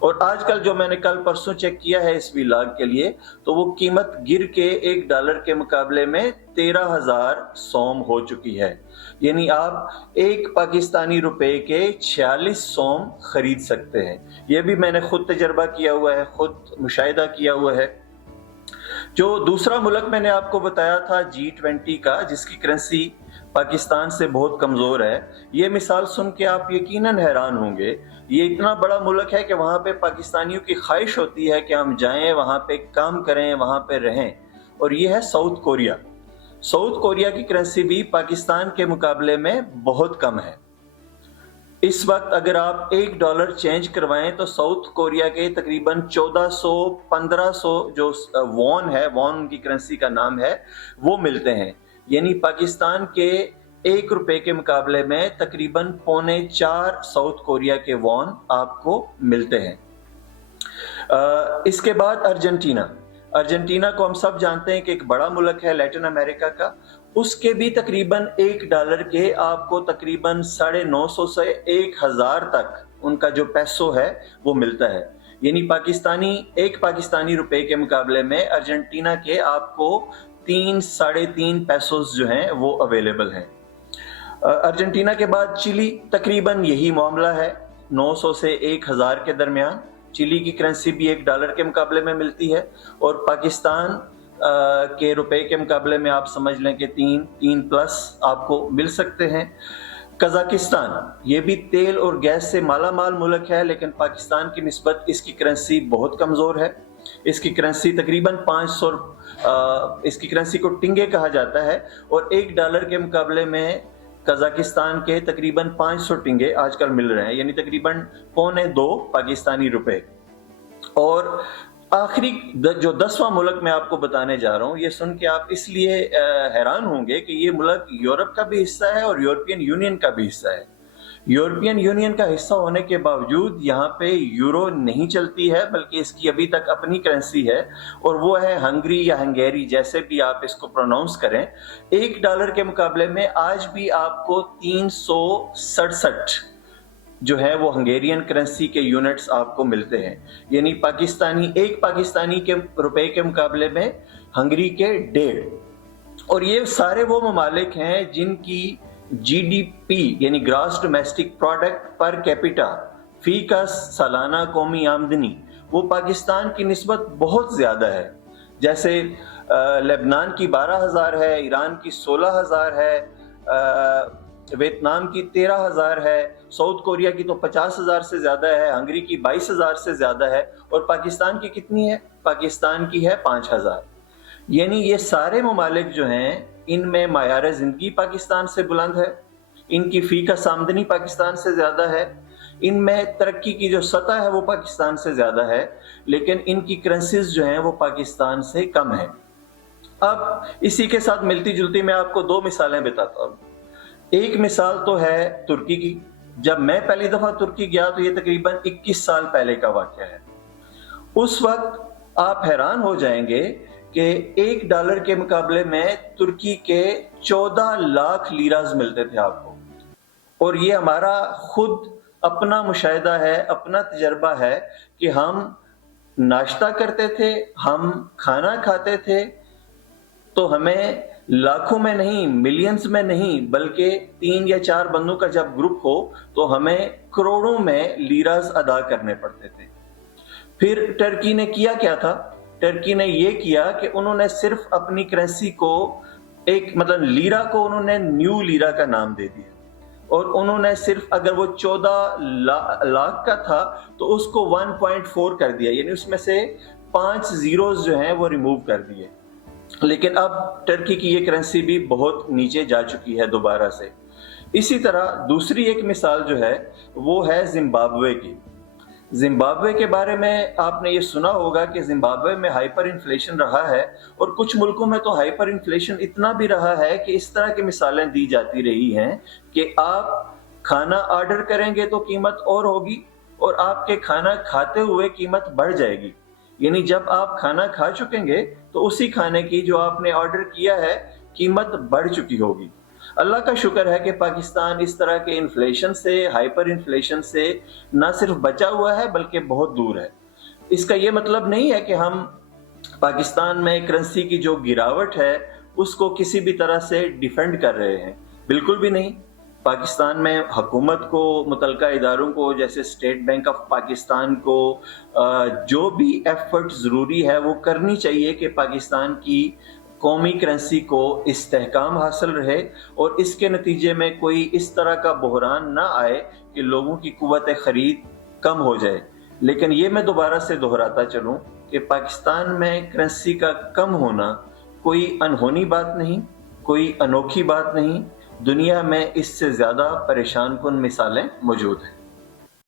اور آج کل جو میں نے کل پرسوں چیک کیا ہے اس ویلاگ کے لیے تو وہ قیمت گر کے $1 کے مقابلے میں 13,000 سوم ہو چکی ہے، یعنی آپ ایک پاکستانی روپے کے 46 سوم خرید سکتے ہیں۔ یہ بھی میں نے خود تجربہ کیا ہوا ہے، خود مشاہدہ کیا ہوا ہے۔ جو دوسرا ملک میں نے آپ کو بتایا تھا G20 کا، جس کی کرنسی پاکستان سے بہت کمزور ہے، یہ مثال سن کے آپ یقیناً حیران ہوں گے۔ یہ اتنا بڑا ملک ہے کہ وہاں پہ پاکستانیوں کی خواہش ہوتی ہے کہ ہم جائیں، وہاں پہ کام کریں، وہاں پہ رہیں، اور یہ ہے ساؤتھ کوریا۔ ساؤتھ کوریا کی کرنسی بھی پاکستان کے مقابلے میں بہت کم ہے۔ اس وقت اگر آپ $1 چینج کروائیں تو ساؤتھ کوریا کے تقریباً 1400-1500 جو وون ہے، وون ان کی کرنسی کا نام ہے، وہ ملتے ہیں، یعنی پاکستان کے $1 کے مقابلے میں تقریباً 3.25 ساؤتھ کوریا کے وون آپ کو ملتے ہیں۔ اس کے بعد ارجنٹینا کو ہم سب جانتے ہیں کہ ایک بڑا ملک ہے لیٹن امریکہ کا، اس کے بھی تقریباً $1 کے آپ کو تقریباً 950 سے 1000 تک ان کا جو پیسو ہے وہ ملتا ہے، یعنی ایک پاکستانی روپے کے مقابلے میں ارجنٹینا کے آپ کو 3-3.5 پیسوز جو ہیں وہ اویلیبل ہیں۔ ارجنٹینا کے بعد چلی، تقریباً یہی معاملہ ہے، 900 سے 1000 کے درمیان۔ چلی کی کرنسی بھی $1 کے مقابلے میں ملتی ہے، اور پاکستان کے روپے کے مقابلے میں آپ سمجھ لیں کہ 3 پلس آپ کو مل سکتے ہیں۔ قزاقستان، یہ بھی تیل اور گیس سے مالا مال ملک ہے، لیکن پاکستان کی نسبت اس کی کرنسی بہت کمزور ہے۔ اس کی کرنسی تقریباً 500، اس کی کرنسی کو ٹنگے کہا جاتا ہے، اور $1 کے مقابلے میں قزاقستان کے تقریباً 500 ٹنگے آج کل مل رہے ہیں، یعنی تقریباً 2.25 پاکستانی روپے۔ اور آخری جو 10واں ملک میں آپ کو بتانے جا رہا ہوں، یہ سن کے آپ اس لیے حیران ہوں گے کہ یہ ملک یورپ کا بھی حصہ ہے اور یورپین یونین کا بھی حصہ ہے۔ یورپین یونین کا حصہ ہونے کے باوجود یہاں پہ یورو نہیں چلتی ہے، بلکہ اس کی ابھی تک اپنی کرنسی ہے، اور وہ ہے ہنگری یا ہنگیری، جیسے بھی آپ اس کو پروناؤنس کریں۔ $1 کے مقابلے میں آج بھی آپ کو 367 جو ہے وہ ہنگیرین کرنسی کے یونٹس آپ کو ملتے ہیں، یعنی ایک پاکستانی کے روپے کے مقابلے میں ہنگری کے 1.5۔ اور یہ سارے وہ ممالک ہیں جن کی GDP یعنی gross domestic product per capita, فی کا سالانہ قومی آمدنی، وہ پاکستان کی نسبت بہت زیادہ ہے۔ جیسے لبنان کی 12,000 ہے، ایران کی 16,000 ہے، ویتنام کی 13,000 ہے، ساؤتھ کوریا کی تو 50,000 سے زیادہ ہے، ہنگری کی 22,000 سے زیادہ ہے، اور پاکستان کی کتنی ہے؟ پاکستان کی ہے 5,000۔ یعنی یہ سارے ممالک جو ہیں ان میں معیار زندگی پاکستان سے بلند ہے، ان کی فی کا آمدنی پاکستان سے زیادہ ہے، ان میں ترقی کی جو سطح ہے وہ پاکستان سے زیادہ ہے، لیکن ان کی کرنسیز جو ہیں وہ پاکستان سے کم ہیں۔ اب اسی کے ساتھ ملتی جلتی میں آپ کو 2 مثالیں بتاتا ہوں۔ ایک مثال تو ہے ترکی کی۔ جب میں پہلی دفعہ ترکی گیا تو یہ تقریباً 21 سال پہلے کا واقعہ ہے۔ اس وقت آپ حیران ہو جائیں گے کہ $1 کے مقابلے میں ترکی کے 14 لاکھ لیراز ملتے تھے آپ کو، اور یہ ہمارا خود اپنا مشاہدہ ہے، اپنا تجربہ ہے کہ ہم ناشتہ کرتے تھے، ہم کھانا کھاتے تھے، تو ہمیں لاکھوں میں نہیں، ملینز میں نہیں، بلکہ 3 یا 4 بندوں کا جب گروپ ہو تو ہمیں کروڑوں میں لیراز ادا کرنے پڑتے تھے۔ پھر ٹرکی نے کیا کیا تھا؟ ٹرکی نے یہ کیا کہ انہوں نے صرف اپنی کرنسی کو لیرا کو انہوں نے نیو لیرا کا نام دے دیا، اور انہوں نے صرف اگر وہ 14 لاکھ کا تھا تو اس کو 1.4 کر دیا، یعنی اس میں سے 5 زیروز جو ہیں وہ ریموو کر دیے۔ لیکن اب ٹرکی کی یہ کرنسی بھی بہت نیچے جا چکی ہے دوبارہ سے۔ اسی طرح دوسری ایک مثال جو ہے وہ ہے زمبابوے کی۔ زمبابوے کے بارے میں آپ نے یہ سنا ہوگا کہ زمبابوے میں ہائپر انفلیشن رہا ہے، اور کچھ ملکوں میں تو ہائپر انفلیشن اتنا بھی رہا ہے کہ اس طرح کی مثالیں دی جاتی رہی ہیں کہ آپ کھانا آرڈر کریں گے تو قیمت اور ہوگی، اور آپ کے کھانا کھاتے ہوئے قیمت بڑھ جائے گی، یعنی جب آپ کھانا کھا چکیں گے تو اسی کھانے کی جو آپ نے آرڈر کیا ہے قیمت بڑھ چکی ہوگی۔ اللہ کا شکر ہے کہ پاکستان اس طرح کے انفلیشن سے، ہائپر انفلیشن سے نہ صرف بچا ہوا ہے بلکہ بہت دور ہے۔ اس کا یہ مطلب نہیں ہے کہ ہم پاکستان میں کرنسی کی جو گراوٹ ہے اس کو کسی بھی طرح سے ڈیفینڈ کر رہے ہیں، بالکل بھی نہیں۔ پاکستان میں حکومت کو، متعلقہ اداروں کو جیسے اسٹیٹ بینک آف پاکستان کو جو بھی ایفرٹ ضروری ہے وہ کرنی چاہیے کہ پاکستان کی قومی کرنسی کو استحکام حاصل رہے اور اس کے نتیجے میں کوئی اس طرح کا بحران نہ آئے کہ لوگوں کی قوت خرید کم ہو جائے۔ لیکن یہ میں دوبارہ سے دہراتا چلوں کہ پاکستان میں کرنسی کا کم ہونا کوئی انہونی بات نہیں، کوئی انوکھی بات نہیں، دنیا میں اس سے زیادہ پریشان کن مثالیں موجود ہیں۔